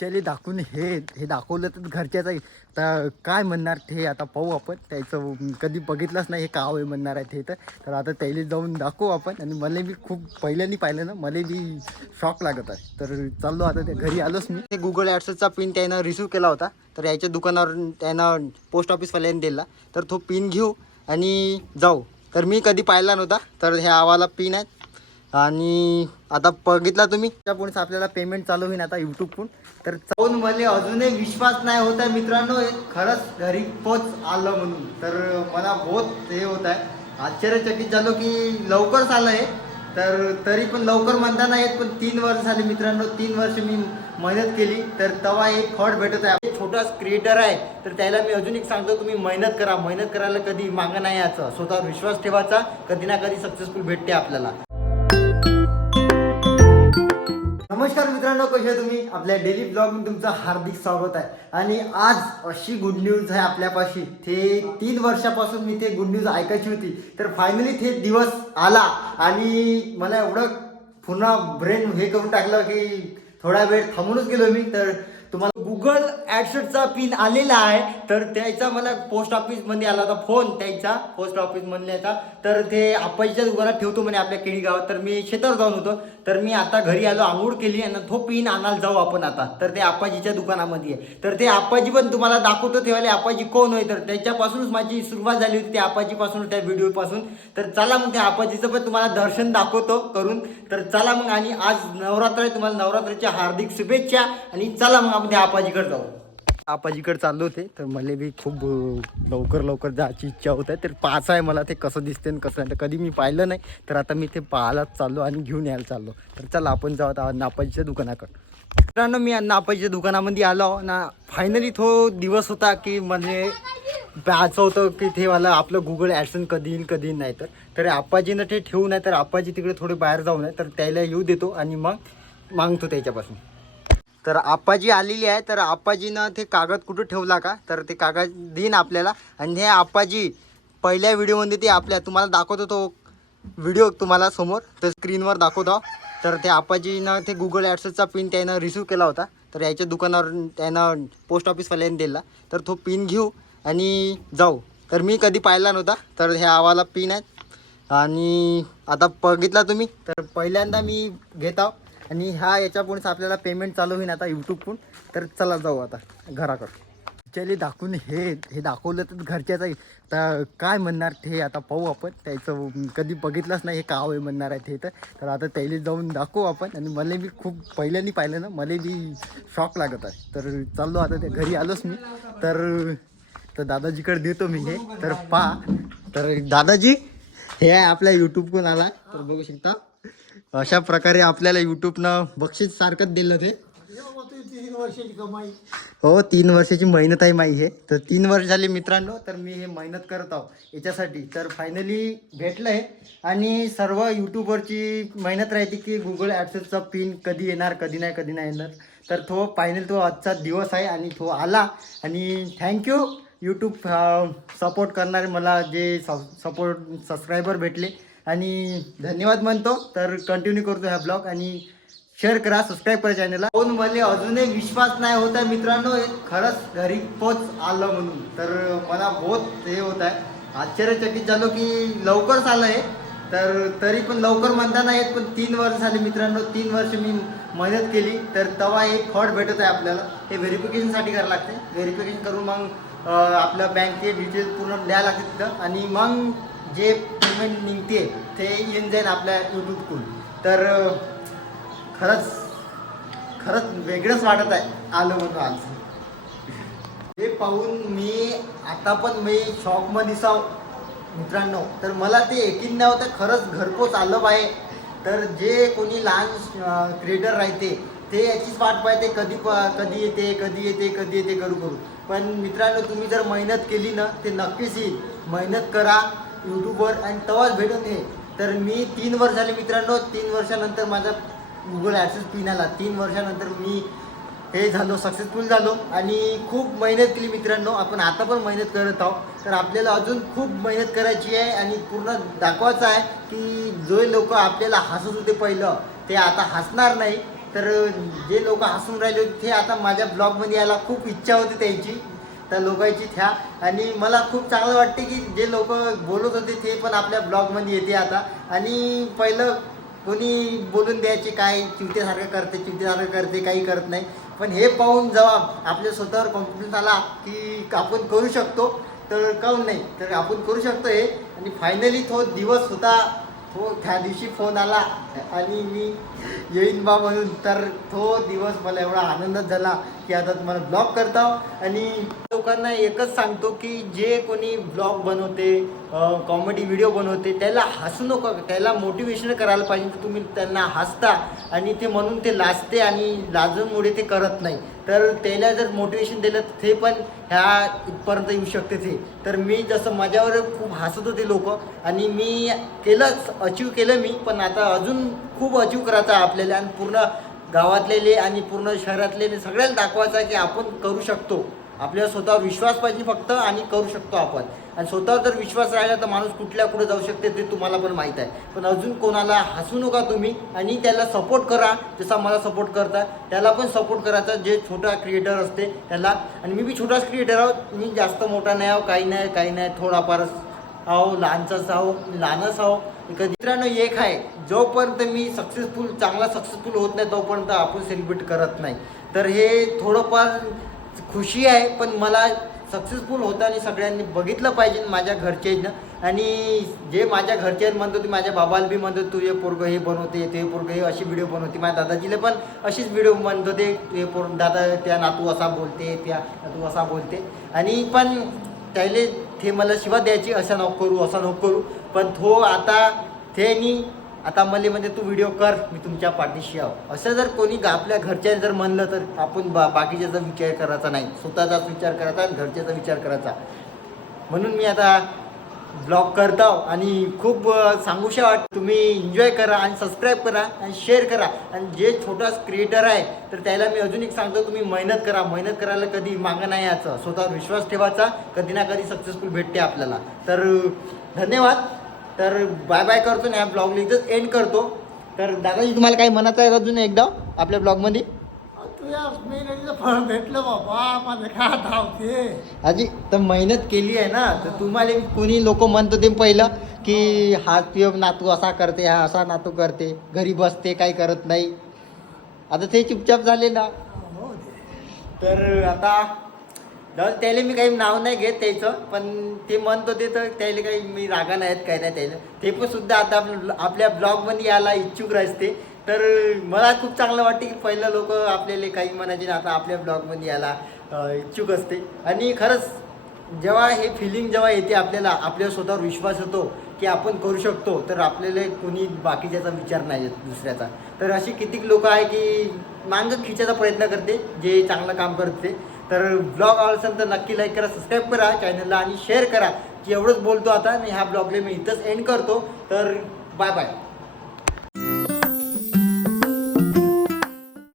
त्याला दाखवून हे हे दाखवलं तर घरच्याच तर काय म्हणणार ते आता पाहू आपण. त्याचं कधी बघितलंच नाही हे काव आहे म्हणणार आहे ते तर. आता त्याला जाऊन दाखवू आपण. आणि मला बी खूप पहिल्यांदा पाहिलं ना मला बी शॉक लागत आहे. तर चाललो आता ते घरी आलोच मी. ते गुगल ॲड्सचा पिन त्यानं रिसिव्ह केला होता. तर याच्या दुकानावर त्यानं पोस्ट ऑफिसवाल्याने दिला. तर तो पिन घेऊ आणि जाऊ. तर मी कधी पाहिला नव्हता. तर ह्या आवाला पिन आहे. आणि आता बघितला तुम्ही त्यापुढेच आपल्याला पेमेंट चालू होईल आता यूट्यूबकडून तर जाऊन मला अजूनही विश्वास नाही होत आहे. मित्रांनो हे खरंच घरी पोच आलं म्हणून. तर मला बहुत हे होत आहे. आश्चर्यचकित झालो की लवकरच आलं आहे तर तरी पण लवकर म्हणता नाही येत पण तीन वर्ष झाले मित्रांनो तीन वर्ष मी मेहनत केली. तर तेव्हा एक फळ भेटत आहे. एक छोटा क्रिएटर आहे. तर त्याला मी अजून एक सांगतो तुम्ही मेहनत करा. मेहनत करायला कधी मागं नाही याचं स्वतःवर विश्वास ठेवायचा. कधी ना कधी सक्सेसफुल भेटते आपल्याला. नमस्कार मित्रांनो कसे आहे तुम्ही? आपल्या डेली ब्लॉगमध्ये तुमचं हार्दिक स्वागत आहे. आणि आज अशी गुड न्यूज आहे आपल्यापाशी. ते तीन वर्षापासून मी ते गुड न्यूज ऐकायची होती. तर फायनली ते दिवस आला. आणि मला एवढं पुन्हा ब्रेन हे करून टाकलं की थोडा वेळ थांबूनच गेलो मी. तर तुम्हाला गुगल ॲडसेटचा पिन आलेला आहे तर त्याचा मला पोस्ट ऑफिसमध्ये आला होता फोन त्याचा पोस्ट ऑफिस याचा तर ते आप्पाजीच्या दुकानात ठेवतो म्हणे आपल्या केळी गावात. तर मी शेतात जाऊन होतो. तर मी आता घरी आलो आंघोळ केली आणि तो पिन आणायला जाऊ आपण आता. तर ते आपाजीच्या दुकानामध्ये आहे. तर ते आप्पाजी पण तुम्हाला दाखवतो तेव्हा आपाजी कोण होय? तर त्याच्यापासूनच माझी सुरुवात झाली होती त्या आपाजीपासून त्या व्हिडिओपासून. तर चला मग त्या आपाजीचं पण तुम्हाला दर्शन दाखवतो करून. तर चला मग आणि आज नवरात्र आहे तुम्हाला नवरात्राच्या हार्दिक शुभेच्छा. आणि चला मग आपण त्या जाऊ. आपाजीकडे चाललो होते तर मला बी खूप लवकर लवकर जायची इच्छा होत आहे. तर पाच आहे मला ते कसं दिसते आणि कसं नाही. तर कधी मी पाहिलं नाही तर आता मी ते पाहायलाच चाललो आणि घेऊन यायला चाललो. तर चला आपण जाऊ आता नापाजीच्या दुकानाकडे. मित्रांनो मी नापाजीच्या दुकानामध्ये आलो ना फायनली तो दिवस होता की म्हणजे पाहायचं होतं की ते मला आपलं गुगल ॲडसन कधी येईल कधी नाही तर. तर आप्पाजीनं ते ठेवू नाही तर आप्पाजी तिकडे थोडे बाहेर जाऊ नये. तर त्याला येऊ देतो आणि मग मागतो त्याच्यापासून. तर आप्पाजी आलेली आहे. तर आप्पाजीनं ते कागद कुठं ठेवला का? तर ते कागद देईन आपल्याला. आणि हे आप्पाजी पहिल्या व्हिडिओमध्ये ते आपल्या तुम्हाला दाखवतो तो व्हिडिओ तुम्हाला समोर. तर स्क्रीनवर दाखवतो. तर ते आप्पाजीनं ते गुगल ॲड्सचा पिन त्यानं रिसिव्ह केला होता. तर याच्या दुकानावर त्यानं पोस्ट ऑफिसवाल्याने दिला. तर तो पिन घेऊ आणि जाऊ. तर मी कधी पाहिला नव्हता. तर ह्या आवाला पिन आहेत. आणि आता बघितला तुम्ही. तर पहिल्यांदा मी घेत आहो. आणि ह्या याच्यापुढेच आपल्याला पेमेंट चालू होईन आता यूट्यूबकडून तर चला जाऊ आता घराकडं. चले दाखवून हे हे दाखवलं तर घरच्याचं तर काय म्हणणार ते आता पाहू आपण. त्याचं कधी बघितलंच नाही हे काव आहे म्हणणार आहे ते तर. आता त्याला जाऊन दाखवू आपण. आणि मला बी खूप पहिल्यांदा पाहिलं ना मला बी शॉक लागत आहे. तर चाललो आता ते घरी आलोच मी. तर तर दादाजीकडे देतो मी हे. तर पा तर दादाजी हे आहे आपल्या यूट्यूबकडून आला तर बघू शकता. अशा प्रकारे आपल्याला युट्यूबनं बक्षीस सारखंच दिलं ते. हो तीन वर्षाची मेहनत आहे माई हे. तर तीन वर्ष झाली मित्रांनो तर मी हे मेहनत करत आहो. याच्यासाठी. तर फायनली भेटलं आहे आणि सर्व यूट्यूबवरची मेहनत राहते की गुगल ॲडसेसचा पिन कधी येणार कधी नाही कधी नाही येणार. तर तो फायनल तो आजचा दिवस आहे आणि तो आला. आणि थँक्यू यूट्यूब सपोर्ट करणारे मला जे सपोर्ट सबस्क्रायबर भेटले आणि धन्यवाद म्हणतो. तर कंटिन्यू करतो ह्या ब्लॉग आणि शेअर करा सबस्क्राईब करा चॅनलला कोण मला अजूनही विश्वास नाही होत आहे मित्रांनो हे खरंच घरी पोच आलं म्हणून. तर मला बहुत हे होत आहे. आश्चर्यचकित झालो की लवकरच आलं आहे तर तरी पण लवकर म्हणता नाही येत पण तीन वर्ष झाले मित्रांनो तीन वर्ष मी मेहनत केली. तर तेव्हा एक फळ भेटत आहे आपल्याला. हे व्हेरिफिकेशनसाठी करावं लागते. व्हेरिफिकेशन करून मग आपल्या बँके डिटेल पूर्ण द्यायला लागते तिथं. आणि मग जे पेमेंट निघते ते येऊन जाईल आपल्या यूट्यूबकडून तर खरंच खरंच वेगळंच वाटत आहे आलं म्हणून आज हे पाहून मी आता पण मी शॉकमध्ये दिसाव मित्रांनो. तर मला ते एकीन नव्हतं खरंच घरपोच आलं पाहिजे. तर जे कोणी लहान क्रिएटर राहते ते याचीच वाट पाहते कधी प- कधी येते कधी येते कधी येते करू करू. पण मित्रांनो तुम्ही जर मेहनत केली ना ते नक्कीच येईल. मेहनत करा यूट्यूबवर आणि तेव्हाच भेटून हे तर मी तीन वर्ष झाले मित्रांनो तीन वर्षानंतर माझा गुगल ॲड्सेस पिन आला. तीन वर्षानंतर मी हे झालो सक्सेसफुल झालो आणि खूप मेहनत केली मित्रांनो. आपण आता पण मेहनत करत आहोत. तर आपल्याला अजून खूप मेहनत करायची आहे आणि पूर्ण दाखवायचं आहे की जो लोक आपल्याला हसत होते पहिलं ते आता हसणार नाही. तर जे लोक हसून राहिले होते ते आता माझ्या ब्लॉगमध्ये यायला खूप इच्छा होती त्यांची. त्या लोकांची थ्या. आणि मला खूप चांगलं वाटते की जे लोक बोलत होते ते पण आपल्या ब्लॉगमध्ये येते आता. आणि पहिलं कोणी बोलून द्यायचे काय चिवतेसारखं करते चिवतेसारखं करते काही करत नाही. पण हे पाहून जवाब आपल्या स्वतःवर कॉन्फिडन्स आला की आपण करू शकतो तर काहून नाही? तर आपण करू शकतो हे. आणि फायनली तो दिवस होता. तो त्या दिवशी फोन आला. आणि मी येईन बा म्हणून. तर तो दिवस मला एवढा आनंद झाला की आता तुम्हाला ब्लॉग करता. आणि लोकांना एकच सांगतो की जे कोणी ब्लॉग बनवते कॉमेडी व्हिडिओ बनवते त्याला हसू नका त्याला मोटिवेशन करायला पाहिजे तर तुम्ही त्यांना हसता आणि ते म्हणून ते लाजते आणि लाजूनमुळे ते करत नाही. तर त्याला जर मोटिवेशन दिलं तर ते पण ह्या इथपर्यंत येऊ शकते ते. तर मी जसं माझ्यावर खूप हसत होते लोक आणि मी केलंच अचीव केलं मी पण आता अजून खूप अचीव करायचं आपल्याला आणि पूर्ण गावातलेले आणि पूर्ण शहरातले सगळ्याला दाखवायचं आहे की आपण करू शकतो. आपल्याला स्वतःवर विश्वास पाहिजे फक्त आणि करू शकतो आपण. आणि स्वतःवर जर विश्वास राहिला तर माणूस कुठल्या कुठे जाऊ शकते ते तुम्हाला पण माहीत आहे. पण अजून कोणाला हसू नका तुम्ही आणि त्याला सपोर्ट करा. जसा मला सपोर्ट करता त्याला पण सपोर्ट करायचा. जे छोटा क्रिएटर असते त्याला. आणि मी बी छोटाच क्रिएटर आहोत. मी जास्त मोठा नाही आहो काही नाही काही नाही. थोडाफारच आहो लहानचाच आहो लहानच आहो कधी मित्रांनो एक आहे. जोपर्यंत मी सक्सेसफुल चांगला सक्सेसफुल होत नाही तोपर्यंत आपण सेलिब्रेट करत नाही. तर हे थोडंफार खुशी आहे पण मला सक्सेसफुल होताना आणि सगळ्यांनी बघितलं पाहिजे माझ्या घरच्यांना. आणि जे माझ्या घरचे म्हणत म्हणतो ते माझ्या बाबाला बी म्हणतो तू हे पोरगं हे बनवते ते पोरगं हे अशी व्हिडिओ बनवते. माझ्या दादाजीला पण अशीच व्हिडिओ म्हणत ते ते पोर दादा त्या नातू असा बोलते त्या नातू असा बोलते. आणि पण त्याले ते मला शिवा द्यायची असं नको करू असं नको करू. पण तो आता त्यांनी आता मला म्हणजे तू व्हिडिओ कर मी तुमच्या पाठीशी आहो. असं जर कोणी आपल्या घरच्या जर म्हणलं तर आपण बा बाकीच्याचा विचार करायचा नाही. स्वतःचाच विचार करायचा आणि घरच्याचा विचार करायचा. म्हणून मी आता ब्लॉग करतो आणि खूप सांगूशा वाट तुम्ही एन्जॉय करा आणि सबस्क्राईब करा आणि शेअर करा. आणि जे छोटा क्रिएटर आहे तर त्याला मी अजून एक सांगतो तुम्ही मेहनत करा. मेहनत करायला कधी मागं नाही याचं स्वतःवर विश्वास ठेवायचा. कधी ना कधी सक्सेसफुल भेटते आपल्याला. तर धन्यवाद. तर बाय बाय करतो आणि ह्या ब्लॉगला इथंच एंड करतो. तर दादाजी तुम्हाला काही म्हणायचं आहे अजून एकदा आपल्या ब्लॉगमध्ये तुझ्या मेहनतीचं फळ भेटलं बाबा माझं काय धावते. आजी तर मेहनत केली आहे ना तर तुम्हाला कोणी लोक म्हणतो ते पहिलं की हा तुझ्या नातू असा करते हा असा नातू करते घरी बसते काही करत नाही. आता ते चुपचाप झाले ना. हो. तर आता जाऊ त्याला मी काही नाव नाही घेत त्याचं पण ते म्हणतो ते तर त्याला काही मी रागा नाही आहेत नाही त्याला. ते पण सुद्धा आता आपल्या आपल्या ब्लॉगमध्ये यायला इच्छुक राहते. तर मला खूप चांगलं वाटते की पहिलं लोक आपल्याला काही म्हणायचे ना आता आपल्या ब्लॉगमध्ये यायला इच्छुक असते. आणि खरंच जेव्हा हे फिलिंग जेव्हा येते आपल्याला आपल्या स्वतःवर विश्वास होतो की आपण करू शकतो तर आपल्याला कोणी बाकीच्याचा विचार नाही येत दुसऱ्याचा. तर अशी कितीक लोक आहे की मांग खिचायचा प्रयत्न करते जे चांगलं काम करते. तर ब्लॉग आवडला तर नक्की लाईक करा सबस्क्राईब करा चॅनलला आणि शेअर करा. की एवढंच बोलतो आता आणि ह्या ब्लॉगला मी इथंच एंड करतो. तर बाय बाय